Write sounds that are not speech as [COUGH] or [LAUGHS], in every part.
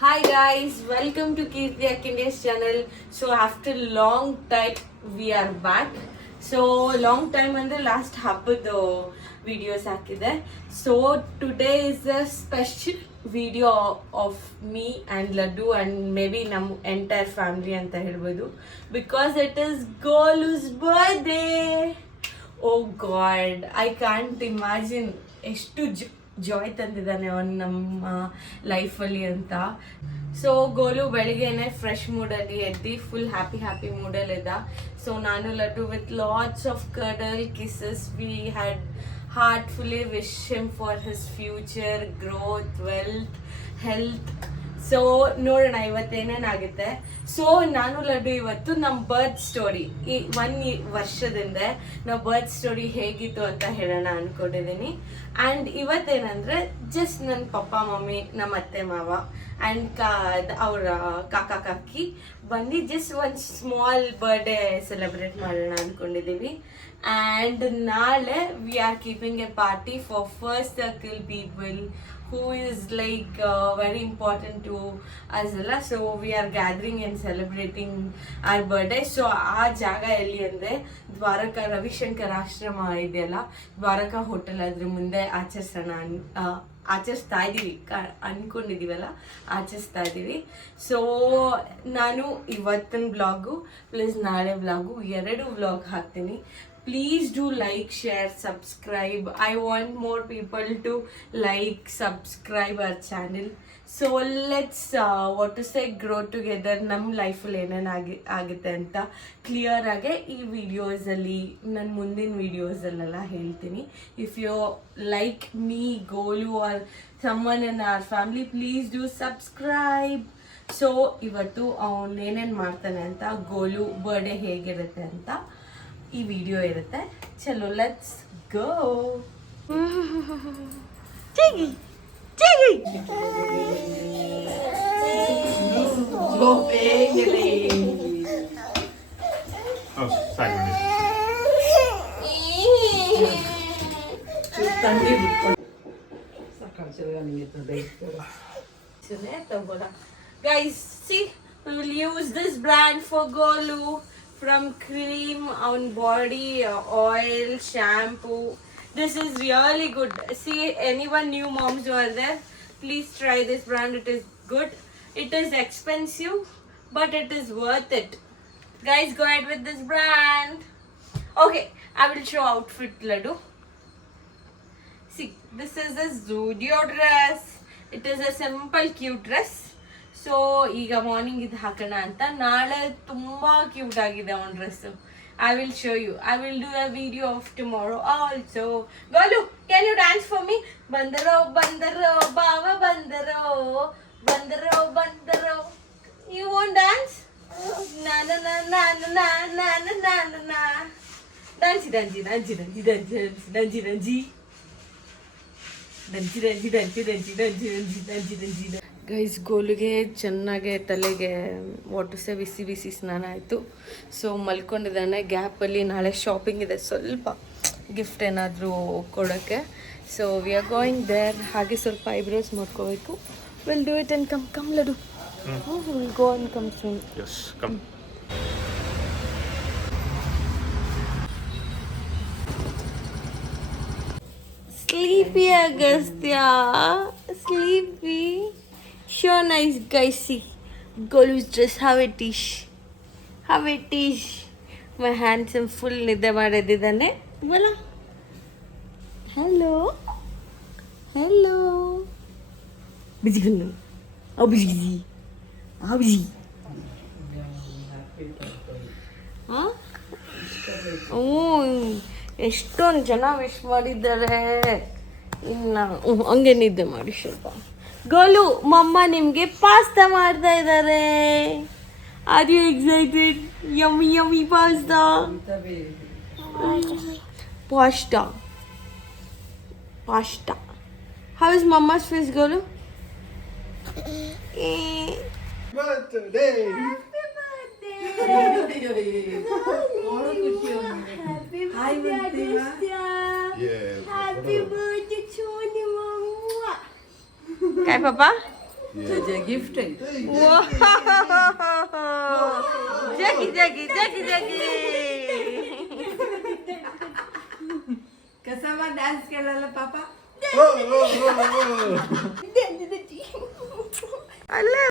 Hi welcome to Kirti Akindia's channel so after long time we are back so long time ಅಂದರೆ last ಹಬ್ಬದ videos ಹಾಕಿದೆ so today is a special video of me and Laddu and maybe ನಮ್ಮ entire family ಅಂತ ಹೇಳ್ಬೋದು. Because it is Golu's birthday oh god I can't imagine ಎಷ್ಟು joy ತಂದಿದ್ದಾನೆ ಅವನು ನಮ್ಮ ಲೈಫಲ್ಲಿ ಅಂತ. ಸೊ ಗೋಲು ಬೆಳಿಗ್ಗೆನೆ ಫ್ರೆಶ್ ಮೂಡಲ್ಲಿ ಎದ್ದು ಫುಲ್ ಹ್ಯಾಪಿ ಹ್ಯಾಪಿ ಮೂಡಲ್ಲಿದ್ದ ಸೊ ನಾನು Laddu with lots of cuddle kisses we had heartfully wish him for his future growth wealth health so ನೋಡೋಣ ಇವತ್ತೇನೇನಾಗುತ್ತೆ ಸೊ ನಾನು ಲಡ್ಡು ಇವತ್ತು ನಮ್ಮ ಬರ್ತ್ ಸ್ಟೋರಿ ಈ ಒನ್ ವರ್ಷದಿಂದ ನಾವು ಬರ್ತ್ ಸ್ಟೋರಿ ಹೇಗಿತ್ತು ಅಂತ ಹೇಳೋಣ ಅನ್ಕೊಂಡಿದ್ದೀನಿ ಆ್ಯಂಡ್ ಇವತ್ತೇನಂದ್ರೆ ಜಸ್ಟ್ ನನ್ನ ಪಪ್ಪ, ಮಮ್ಮಿ ನಮ್ಮ ಅತ್ತೆ, ಮಾವ ಆ್ಯಂಡ್ ಕಾ ಅವರ ಕಾಕ, ಕಾಕಿ ಬಂದು ಜಸ್ಟ್ ಒಂದು ಸ್ಮಾಲ್ ಬರ್ಡೇ ಸೆಲೆಬ್ರೇಟ್ ಮಾಡೋಣ ಅಂದ್ಕೊಂಡಿದ್ದೀವಿ ಆ್ಯಂಡ್ ನಾಳೆ we are keeping a party for first circle people who is like uh, very important to us ಅಲ್ಲ so we are gathering and celebrating our birthday so ಆ ಜಾಗ ಎಲ್ಲಿ ಅಂದರೆ ದ್ವಾರಕ ರವಿಶಂಕರ್ ಆಶ್ರಮ ಇದೆಯಲ್ಲ ದ್ವಾರಕ ಹೋಟೆಲ್ ಅದ್ರ ಮುಂದೆ ಆಚರಿಸೋಣ ಅನ್ ಆಚರಿಸ್ತಾ ಇದ್ದೀವಿ ಕ ಅನ್ಕೊಂಡಿದ್ದೀವಲ್ಲ ಆಚರಿಸ್ತಾ ಇದ್ದೀವಿ ಸೊ ನಾನು ಇವತ್ತಿನ ಬ್ಲಾಗು ಪ್ಲಸ್ ನಾಳೆ ಬ್ಲಾಗು ಎರಡು ವ್ಲಾಗ್ ಹಾಕ್ತೀನಿ. Please do like, share, subscribe. I want more people to like, subscribe our channel. So let's what to say grow together ನಮ್ಮ ಲೈಫಲ್ಲಿ ಏನೇನು ಆಗಿ, ಆಗುತ್ತೆ ಅಂತ ಕ್ಲಿಯರ್ ಆಗಿ ಈ ವಿಡಿಯೋಸಲ್ಲಿ ನನ್ನ ಮುಂದಿನ ವಿಡಿಯೋಸಲ್ಲೆಲ್ಲ ಹೇಳ್ತೀನಿ. If you like me Golu or someone in our family please do subscribe so ಇವತ್ತು ಅವನೇನೇನು ಮಾಡ್ತಾನೆ ಅಂತ ಗೋಲು ಬರ್ಡೇ ಹೇಗಿರುತ್ತೆ ಅಂತ ಈ ವಿಡಿಯೋ ಇರುತ್ತೆ ಚಲೋ ಲೆಟ್ಸ್ ಗೋ ಚಿಗಿ ಚಿಗಿ Oh, sorry. Guys, see, we will use this brand for Golu From cream on body, oil, shampoo. This is really good. See, anyone new moms who are there, please try this brand. It is good. It is expensive, but it is worth it. Guys, go ahead with this brand. Okay, I will show outfit, Ladu. See, this is a Zudio dress. It is a simple cute dress. So ಈಗ morning ಇದು ಹಾಕೋಣ ಅಂತ. ನಾಳೆ ತುಂಬಾ cute ಆಗಿದೆ ಅವನ dress I will show you I will do a video of tomorrow also Golu can you dance for me ಬಂದರೋ ಬಂದರೋ ಬಾವ ಬಂದರೋ ಬಂದರೋ ಬಂದರೋ ಯು ಓನ್ ಡ್ಯಾನ್ಸ್ ನಾನು ನಾನು ನಾನು ನಾನು ನಾನು ನಾ ದಂಜಿ ದಂಜಿ ದಂಜಿ ದಂಜಿ ದಂಜಿ ದಂಜಿ ದಂಜಿ ದಂಜಿ ದಂಜಿ ದಂಜಿ ದಂಜಿ ದಂಜಿ ದಂಜಿ ದಂಜಿ ದಂಜಿ ಗೈಸ್ ಗೋಲಿಗೆ ಚೆನ್ನಾಗೆ ತಲೆಗೆ ಒಟ್ಟಿಸೆ ಬಿಸಿ ಬಿಸಿ ಸ್ನಾನ ಆಯಿತು. ಸೊ ಮಲ್ಕೊಂಡಿದ್ದಾನೆ. ಗ್ಯಾಪಲ್ಲಿ ನಾಳೆ ಶಾಪಿಂಗ್ ಇದೆ. ಸ್ವಲ್ಪ ಗಿಫ್ಟ್ ಏನಾದರೂ ಕೊಡೋಕ್ಕೆ. So we are going there ಹಾಗೆ ಸ್ವಲ್ಪ ಐಬ್ರೋಸ್ ಮಾಡ್ಕೋಬೇಕು. Will do it and come come Laddu will go and come soon sleepy come. Sleepy Agastya. Sleepy. So nice, guys. See. Golu's dress. How it is. How it is. My handsome full ನಿದ್ದೆ ಮಾಡಿದ್ದಾನೆ ಬಲ hello hello ಬಿಜಿಗನ್ನು ಅಭಿಜಿ ಅಭಿಜಿ ಹಾಂ ಹ್ಞೂ ಎಷ್ಟೊಂದು ಜನ wish ಮಾಡಿದ್ದಾರೆ ಇನ್ನು ಹಂಗೆ ನಿದ್ದೆ ಮಾಡಿ ಸ್ವಲ್ಪ ಗೋಲು ಮಮ್ಮ ನಿಮಗೆ ಪಾಸ್ತಾ ಮಾಡ್ತಾ ಇದ್ದಾರೆ. Are you excited yummy yummy pasta pasta pasta how is mummy's face Golu काय पप्पा? तुझे गिफ्ट आहे. जगी जगी जगी जगी. कसा डान्स केलेला पापा? [LAUGHS]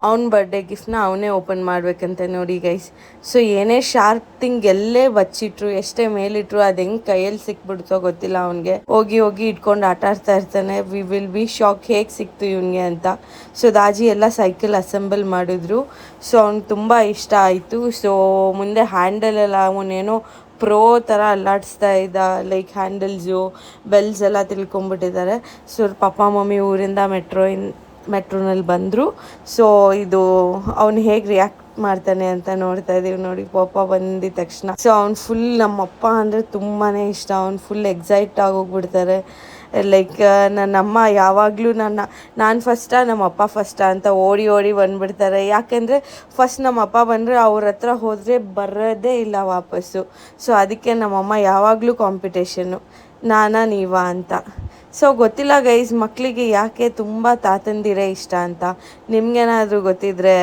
ಅವ್ನ ಬರ್ಡೇ ಗಿಫ್ಟ್ನ ಅವನೇ ಓಪನ್ ಮಾಡ್ಬೇಕಂತ ನೋಡಿ ಗೈಸ್ ಸೊ ಏನೇ ಶಾರ್ಪ್ ಥಿಂಗ್ ಎಲ್ಲೇ ಬಚ್ಚಿಟ್ರು, ಎಷ್ಟೇ ಮೇಲಿಟ್ರು, ಅದು ಹೆಂಗ್ ಕೈಯಲ್ಲಿ ಸಿಕ್ಬಿಡ್ತೋ ಗೊತ್ತಿಲ್ಲ ಅವನಿಗೆ. ಹೋಗಿ ಹೋಗಿ ಇಟ್ಕೊಂಡು ಆಟ ಆಡ್ತಾ ಇರ್ತಾನೆ. ವಿ ವಿಲ್ ಬಿ ಶಾಕ್ ಹೇಗೆ ಸಿಕ್ತು ಇವನಿಗೆ ಅಂತ. ಸೊ ದಾಜಿ ಎಲ್ಲ ಸೈಕಲ್ ಅಸೆಂಬಲ್ ಮಾಡಿದ್ರು. ಸೊ ಅವ್ನಿಗೆ ತುಂಬ ಇಷ್ಟ ಆಯಿತು. ಸೊ ಮುಂದೆ ಹ್ಯಾಂಡಲ್ ಎಲ್ಲ ಅವನೇನೋ ಪ್ರೋ ಥರ ಅಲ್ಲಾಡಿಸ್ತಾ ಇದ್ದ ಲೈಕ್ ಹ್ಯಾಂಡಲ್ಸು ಬೆಲ್ಸ್ ಎಲ್ಲ ತಿಳ್ಕೊಂಬಿಟ್ಟಿದ್ದಾರೆ ಸೊ ಪಪ್ಪ ಮಮ್ಮಿ ಊರಿಂದ ಮೆಟ್ರೋ ಇನ್ ಮೆಟ್ರೋನಲ್ಲಿ ಬಂದರು. ಸೊ ಇದು ಅವನು ಹೇಗೆ ರಿಯಾಕ್ಟ್ ಮಾಡ್ತಾನೆ ಅಂತ ನೋಡ್ತಾ ಇದೀವಿ ನೋಡಿ, ಪಾಪ ಬಂದಿದ ತಕ್ಷಣ. ಸೊ ಅವ್ನು ಫುಲ್ ನಮ್ಮಪ್ಪ ಅಂದರೆ ತುಂಬಾ ಇಷ್ಟ. ಅವ್ನು ಫುಲ್ ಎಕ್ಸೈಟ್ ಆಗೋಗ್ಬಿಡ್ತಾರೆ. ಲೈಕ್ ನನ್ನಮ್ಮ ಯಾವಾಗಲೂ ನನ್ನ, ನಾನು ಫಸ್ಟಾ ನಮ್ಮಪ್ಪ ಫಸ್ಟಾ ಅಂತ ಓಡಿ ಓಡಿ ಬಂದ್ಬಿಡ್ತಾರೆ. ಯಾಕೆಂದರೆ ಫಸ್ಟ್ ನಮ್ಮಪ್ಪ ಬಂದರೆ ಅವ್ರ ಹತ್ರ ಹೋದರೆ ಬರೋದೇ ಇಲ್ಲ ವಾಪಸ್ಸು. ಸೊ ಅದಕ್ಕೆ ನಮ್ಮಮ್ಮ ಯಾವಾಗಲೂ ಕಾಂಪಿಟೇಷನ್ನು ನಾನಾ ನೀವಾ ಅಂತ. ಸೊ ಗೊತ್ತಿಲ್ಲ ಗೈಸ್ ಮಕ್ಕಳಿಗೆ ಯಾಕೆ ತುಂಬ ತಾತಂದಿರೇ ಇಷ್ಟ ಅಂತ. ನಿಮ್ಗೇನಾದರೂ ಗೊತ್ತಿದ್ರೆ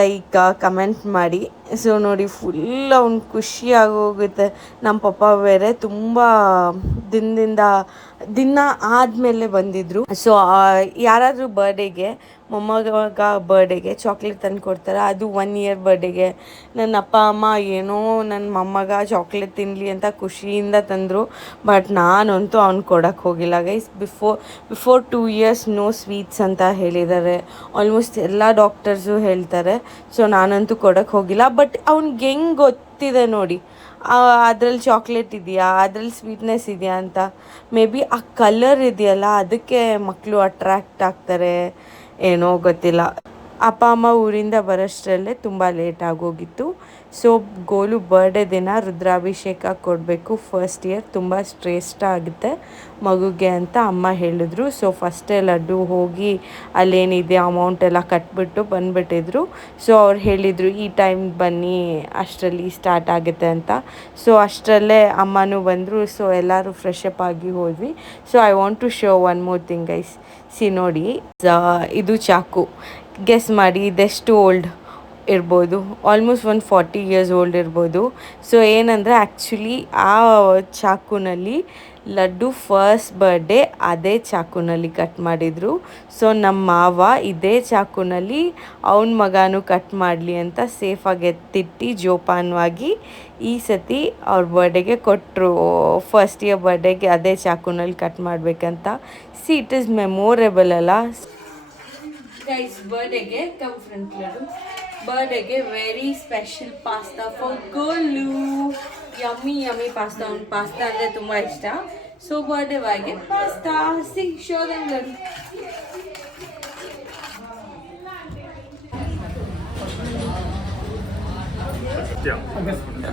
ಲೈಕ್ ಕಮೆಂಟ್ ಮಾಡಿ. ಸೊ ನೋಡಿ ಫುಲ್ ಅವ್ನು ಖುಷಿ ಹೋಗುತ್ತೆ ನಮ್ಮ ಪಪ್ಪ ಬೇರೆ ತುಂಬ ದಿನದಿಂದ, ದಿನ ಆದಮೇಲೆ ಬಂದಿದ್ರು. ಸೊ ಯಾರಾದರೂ ಬರ್ಡೇಗೆ ಮೊಮ್ಮಗ ಬರ್ಡೇಗೆ ಚಾಕ್ಲೇಟ್ ತಂದು ಕೊಡ್ತಾರೆ? ಅದು ಒನ್ ಇಯರ್ ಬರ್ಡೇಗೆ ನನ್ನ ಅಪ್ಪ, ಅಮ್ಮ ಏನೋ ನನ್ನ ಮೊಮ್ಮಗ ಚಾಕ್ಲೇಟ್ ತಿನ್ನಲಿ ಅಂತ ಖುಷಿಯಿಂದ ತಂದರು. ಬಟ್ ನಾನಂತೂ ಅವ್ನು ಕೊಡೋಕ್ಕೆ ಹೋಗಿಲ್ಲ. Guys before before two years no sweets ಅಂತ ಹೇಳಿದ್ದಾರೆ ಆಲ್ಮೋಸ್ಟ್ ಎಲ್ಲ ಡಾಕ್ಟರ್ಸು ಹೇಳ್ತಾರೆ. ಸೊ ನಾನಂತೂ ಕೊಡೋಕ್ಕೆ ಹೋಗಿಲ್ಲ. ಬಟ್ ಅವ್ನಿಗೆ ಹೆಂಗೆ ಗೊತ್ತಿದೆ ನೋಡಿ. ಅದ್ರಲ್ಲಿ ಚಾಕ್ಲೇಟ್ ಇದೆಯಾ? ಅದ್ರಲ್ಲಿ ಸ್ವೀಟ್ನೆಸ್ ಇದೆಯಾ ಅಂತ? ಮೇ ಬಿ ಆ ಕಲರ್ ಇದೆಯಲ್ಲ, ಅದಕ್ಕೆ ಮಕ್ಕಳು ಅಟ್ರ್ಯಾಕ್ಟ್ ಆಗ್ತಾರೆ. ಏನೋ ಗೊತ್ತಿಲ್ಲ. ಅಪ್ಪ, ಅಮ್ಮ ಊರಿಂದ ಬರೋಷ್ಟರಲ್ಲೇ ತುಂಬ ಲೇಟ್ ಆಗೋಗಿತ್ತು. ಸೊ ಗೋಲು ಬರ್ಡೇ ದಿನ ರುದ್ರಾಭಿಷೇಕ ಕೊಡಬೇಕು. ಫಸ್ಟ್ ಇಯರ್ ತುಂಬ ಶ್ರೇಷ್ಠ ಆಗುತ್ತೆ ಮಗುಗೆ ಅಂತ ಅಮ್ಮ ಹೇಳಿದ್ರು. ಸೊ ಫಸ್ಟೇ ಲಡ್ಡು ಹೋಗಿ ಅಲ್ಲೇನಿದೆ ಅಮೌಂಟ್ ಎಲ್ಲ ಕಟ್ಬಿಟ್ಟು ಬಂದುಬಿಟ್ಟಿದ್ರು. ಸೊ ಅವ್ರು ಹೇಳಿದರು, ಈ ಟೈಮ್ ಬನ್ನಿ, ಅಷ್ಟರಲ್ಲಿ ಸ್ಟಾರ್ಟ್ ಆಗುತ್ತೆ ಅಂತ. ಸೊ ಅಷ್ಟರಲ್ಲೇ ಅಮ್ಮನೂ ಬಂದರು. ಸೊ ಎಲ್ಲರೂ ಫ್ರೆಶ್ ಅಪ್ ಆಗಿ ಹೋದ್ವಿ. So I want to show one more thing ice see ನೋಡಿ, ಇದು ಚಾಕು. ಗೆಸ್ ಮಾಡಿ, ಇದೆಷ್ಟು ಓಲ್ಡ್ ಇರ್ಬೋದು. ಆಲ್ಮೋಸ್ಟ್ ಒಂದು ಫಾರ್ಟಿ ಇಯರ್ಸ್ ಓಲ್ಡ್ ಇರ್ಬೋದು. ಸೊ ಏನಂದರೆ ಆ್ಯಕ್ಚುಲಿ ಆ ಚಾಕುನಲ್ಲಿ ಲಡ್ಡು ಫಸ್ಟ್ ಬರ್ಡೇ ಅದೇ ಚಾಕುನಲ್ಲಿ ಕಟ್ ಮಾಡಿದರು. ಸೊ ನಮ್ಮ ಮಾವ ಇದೇ ಚಾಕುನಲ್ಲಿ ಅವನ ಮಗನೂ ಕಟ್ ಮಾಡಲಿ ಅಂತ ಸೇಫಾಗಿ ಎತ್ತಿಟ್ಟು ಜೋಪಾನವಾಗಿ ಈ ಸತಿ ಅವ್ರ ಬರ್ಡೇಗೆ ಕೊಟ್ಟರು ಫಸ್ಟ್ ಇಯರ್ ಬರ್ಡೇಗೆ ಅದೇ ಚಾಕುನಲ್ಲಿ ಕಟ್ ಮಾಡಬೇಕಂತ. ಸಿ ಇಟ್ ಇಸ್ ಮೆಮೊರೇಬಲ್ ಅಲ್ಲ. ಗೈಸ್ ಬರ್ಡೇಗೆ come front Laddu ಬರ್ಡೇಗೆ very special pasta for Golu yummy yummy pasta ಅವ್ನು ಪಾಸ್ತಾ ಅಂದರೆ ತುಂಬ ಇಷ್ಟ ಸೊ ಬರ್ಡೇ ಬಾಯ್ಗೆ ಪಾಸ್ತಾ ಸಿ ಶೋದನ್ ಲಡು सत्य अगस्त्य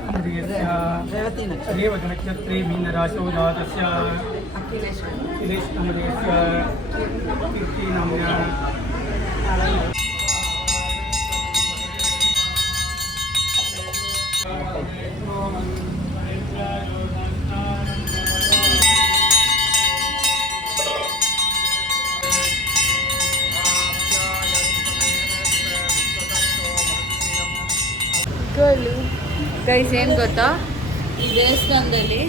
रेवतनक्षत्रे मीनराशौ जातस्य दिनेशकमलस्य ಗರ್ಲು ಗೈಸ್ ಏನು ಗೊತ್ತಾ? ಈ ದೇವಸ್ಥಾನದಲ್ಲಿ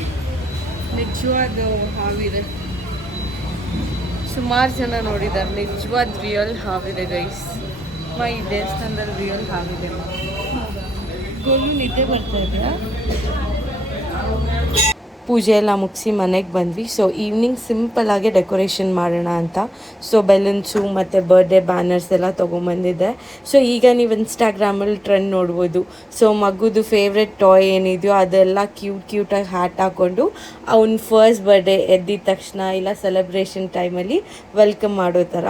ನಿಜವಾದ ಹಾವಿದೆ. ಸುಮಾರು ಜನ ನೋಡಿದ್ದಾರೆ ನಿಜವಾದ ರಿಯಲ್ ಹಾವಿದೆ ಗೈಸ್ ಮೈ ಈ ದೇವಸ್ಥಾನದಲ್ಲಿ ರಿಯಲ್ ಹಾವಿದೆ. ಗೋಲು ನಿದ್ದೆ ಬರ್ತಾ ಇದೆಯಾ ಪೂಜೆ ಎಲ್ಲ ಮುಗಿಸಿ ಮನೆಗೆ ಬಂದ್ವಿ. ಸೊ ಈವ್ನಿಂಗ್ ಸಿಂಪಲ್ಲಾಗಿ ಡೆಕೋರೇಷನ್ ಮಾಡೋಣ ಅಂತ. ಸೊ ಬೆಲೂನ್ಸು ಮತ್ತು ಬರ್ಡೇ ಬ್ಯಾನರ್ಸ್ ಎಲ್ಲ ತೊಗೊಂಬಂದಿದ್ದೆ. ಸೊ ಈಗ ನೀವು ಇನ್ಸ್ಟಾಗ್ರಾಮಲ್ಲಿ ಟ್ರೆಂಡ್ ನೋಡ್ಬೋದು. ಸೊ ಮಗುದು ಫೇವ್ರೆಟ್ ಟಾಯ್ ಏನಿದೆಯೋ ಅದೆಲ್ಲ ಕ್ಯೂಟ್ ಕ್ಯೂಟಾಗಿ ಹ್ಯಾಟ್ ಹಾಕ್ಕೊಂಡು ಅವ್ನ ಫಸ್ಟ್ ಬರ್ಡೇ ಎದ್ದಿದ ತಕ್ಷಣ ಇಲ್ಲ ಸೆಲೆಬ್ರೇಷನ್ ಟೈಮಲ್ಲಿ ವೆಲ್ಕಮ್ ಮಾಡೋ ಥರ.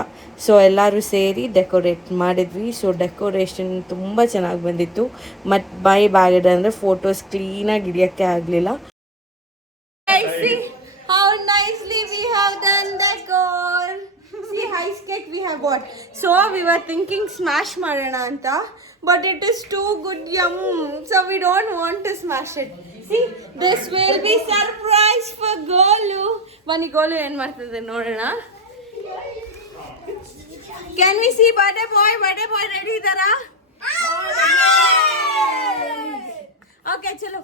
ಸೊ ಎಲ್ಲರೂ ಸೇರಿ ಡೆಕೋರೇಟ್ ಮಾಡಿದ್ವಿ. ಸೊ ಡೆಕೋರೇಷನ್ ತುಂಬ ಚೆನ್ನಾಗಿ ಬಂದಿತ್ತು. ಮತ್ತು ಬೈ ಬ್ಯಾಗಡ್ ಅಂದರೆ ಫೋಟೋಸ್ ಕ್ಲೀನಾಗಿ ಹಿಡಿಯೋಕ್ಕೆ ಆಗಲಿಲ್ಲ. Guys, see how nicely we have done the goal. See high cake we have bought. So we were thinking smash marana anta, but it is too good yum. So we don't want to smash it. See, this will be surprise for Golu. ಬನ್ನಿ Golu ಏನು ಮಾಡ್ತದೆ ನೋಡೋಣ Can we see birthday boy, birthday boy ready ಇದ್ದಾರಾ okay ಚಲೋ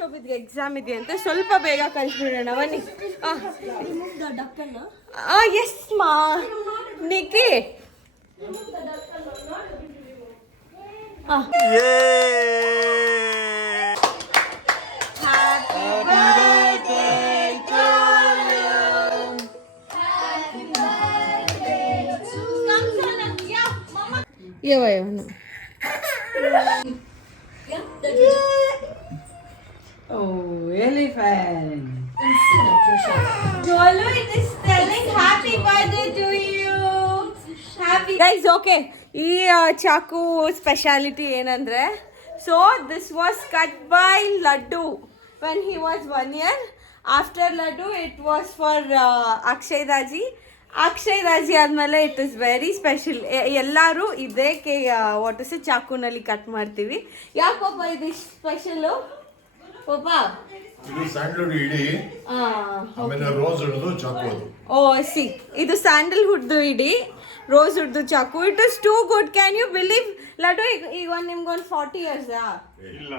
Rishi exam exam ಅಂತ ಸ್ವಲ್ಪ ಬೇಗ ಕಳಿಸ್ಬಿಡೋಣ ಬನ್ನಿ. ಎಸ್ ಮಾ. ನಿಕ್ಕಿ ಯಾವ ಇವನು Oh, elephant. Jolo, it is telling happy birthday to you. Happy guys, okay. ಈ ಚಾಕು ಸ್ಪೆಷಾಲಿಟಿ ಏನಂದ್ರೆ so this was cut by Laddu when he was one year after Laddu it was for Akshay Daji Akshay Daji ಆದಮೇಲೆ it is very special ಎಲ್ಲರೂ ಇದೇ ಕೆ what is ಚಾಕುನಲ್ಲಿ cut ಮಾಡ್ತೀವಿ ಯಾಕಪ್ಪ ಇದು ಸ್ಪೆಷಲು ಪಾಪ? ಇದು ಸ್ಯಾಂಡ್ಲ್ವುಡ್ ಇಡಿ ಆಮೇಲೆ ರೋಸ್ ಹಿಡಿದು ಚಾಕು ಅದು. ಓ ಸಿ ಇದು ಸ್ಯಾಂಡಲ್ ಹುಡ್ದು ಇಡಿ ರೋಸ್ ಹುಡ್ದು ಚಾಕು. It is too good can you believe Laddu ಈಗ ಈಗ ಒಂದು ನಿಮ್ಗೊಂದು ಫಾರ್ಟಿ ಇಯರ್ಸ್ ಇಲ್ಲ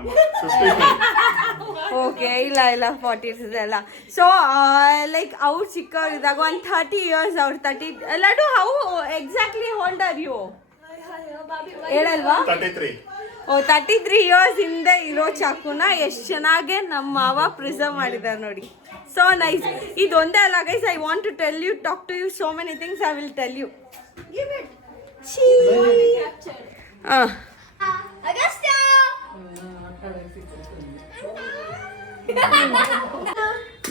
ಓಕೆ ಇಲ್ಲ ಇಲ್ಲ ಫಾರ್ಟಿ ಇಯರ್ಸ್ ಇದೆ ಅಲ್ಲ. ಸೊ ಲೈಕ್ ಅವ್ರು ಚಿಕ್ಕವರಿದ್ದಾಗ ಒಂದು ಥರ್ಟಿ ಇಯರ್ಸ್ ಅವ್ರು thirty Laddu how exactly old are you ಹೇಳಲ್ವಾ? Thirty three oh thirty three years ಹಿಂದೆ ಇರೋ ಚಾಕುನ ಎಷ್ಟು ಚೆನ್ನಾಗೆ ನಮ್ಮ ಮಾವ ಪ್ರಿಸರ್ವ್ ಮಾಡಿದ್ದಾರೆ ನೋಡಿ. ಸೊ ನೈಸ್ ಇದೊಂದೇ ಅಲ್ಲ guys I want to tell you talk to you so many things I will tell you ಹಾಂ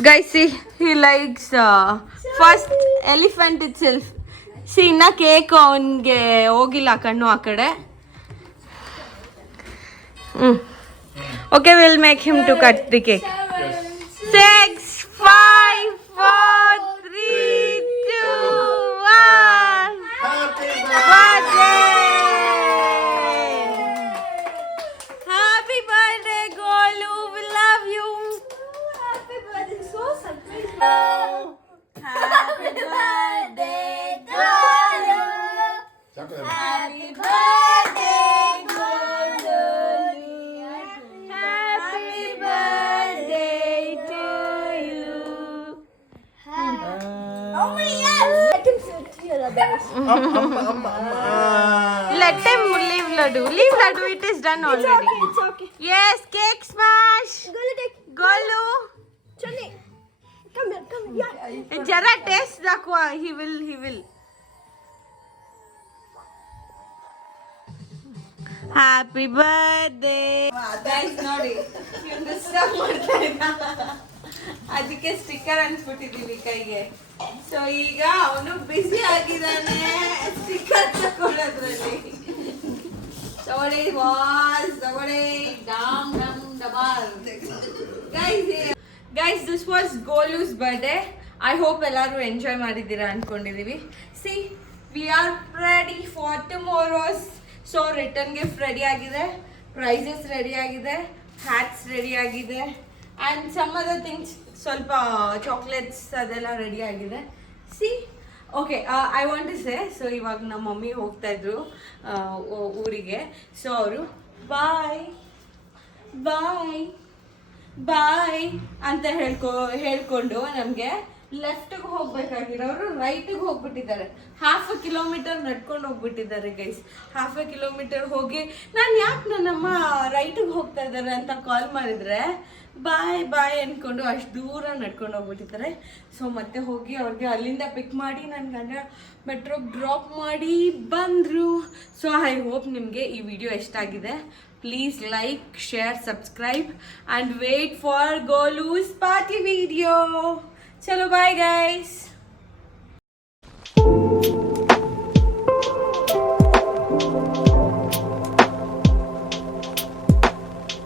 guys he likes first elephant itself see ಇನ್ನ ಕೇಕ್ ಅವನಿಗೆ ಹೋಗಿಲ್ಲ ಕಣ್ಣು ಆ ಕಡೆ. ಹ್ಮ್ okay will make him to cut the cake Let him leave Ladu. Leave Ladu. It is done already. It's okay. Yes, cake smash. Golu. Come here, come here. Yeah. Jara taste Dakwa. He will. He will. Happy birthday guys ನೋಡಿ ಇವ್ನು disturb ಮಾಡ್ತಾ ಇದ್ದ ಅದಕ್ಕೆ sticker ಅನ್ಸ್ಬಿಟ್ಟಿದೀವಿ ಕೈಗೆ so ಈಗ ಅವನು busy ಆಗಿದ್ದಾನೆ ತಗೊಳ್ಳಿ ವಾಸ್ ತಗೊಳ್ಳಿ ಡಾಮ್, ಡಮ್, ಡಬಾಲ್. Guys guys this was Golu's birthday I hope ಎಲ್ಲರೂ ಎಂಜಾಯ್ ಮಾಡಿದ್ದೀರಾ ಅನ್ಕೊಂಡಿದೀವಿ. See we are ready for tomorrow's so return gift ready ಆಗಿದೆ. ಪ್ರೈಸಸ್ ರೆಡಿ ಆಗಿದೆ. ಹ್ಯಾಟ್ಸ್ ರೆಡಿ ಆಗಿದೆ. ಆ್ಯಂಡ್ ಸಮ್ ಅದರ್ ಥಿಂಗ್ಸ್ ಸ್ವಲ್ಪ ಚಾಕ್ಲೇಟ್ಸ್ ಅದೆಲ್ಲ ರೆಡಿ ಆಗಿದೆ. See okay I want to say so ಇವಾಗ ನಮ್ಮ ಮಮ್ಮಿ ಹೋಗ್ತಾ ಇದ್ರು ಊರಿಗೆ. ಸೊ ಅವರು ಬಾಯ್ ಬಾಯ್ ಬಾಯ್ ಅಂತ ಹೇಳ್ಕೊ, ಹೇಳ್ಕೊಂಡು ನಮಗೆ ಲೆಫ್ಟಿಗೆ ಹೋಗ್ಬೇಕಾಗಿರೋರು ರೈಟಿಗೆ ಹೋಗ್ಬಿಟ್ಟಿದ್ದಾರೆ. ಹಾಫ್ ಅ ಕಿಲೋಮೀಟರ್ ನಡ್ಕೊಂಡು ಹೋಗ್ಬಿಟ್ಟಿದ್ದಾರೆ ಗೈಸ್ ಹಾಫ್ ಅ ಕಿಲೋಮೀಟರ್ ಹೋಗಿ, ನಾನು ಯಾಕೆ ನನ್ನಮ್ಮ ರೈಟಿಗೆ ಹೋಗ್ತಾ ಇದ್ದಾರೆ ಅಂತ ಕಾಲ್ ಮಾಡಿದ್ರೆ ಬಾಯ್ ಬಾಯ್ ಅಂದ್ಕೊಂಡು ಅಷ್ಟು ದೂರ ನಡ್ಕೊಂಡು ಹೋಗ್ಬಿಟ್ಟಿದ್ದಾರೆ. ಸೊ ಮತ್ತೆ ಹೋಗಿ ಅವ್ರಿಗೆ ಅಲ್ಲಿಂದ ಪಿಕ್ ಮಾಡಿ ನನ್ನ ಗಂಡ ಮೆಟ್ರೋಗೆ ಡ್ರಾಪ್ ಮಾಡಿ ಬಂದರು. ಸೊ ಐ ಹೋಪ್ ನಿಮಗೆ ಈ ವಿಡಿಯೋ ಎಷ್ಟಾಗಿದೆ please like share subscribe and wait for Golu's party video ಚಲೋ ಬಾಯ್ ಗೈಸ್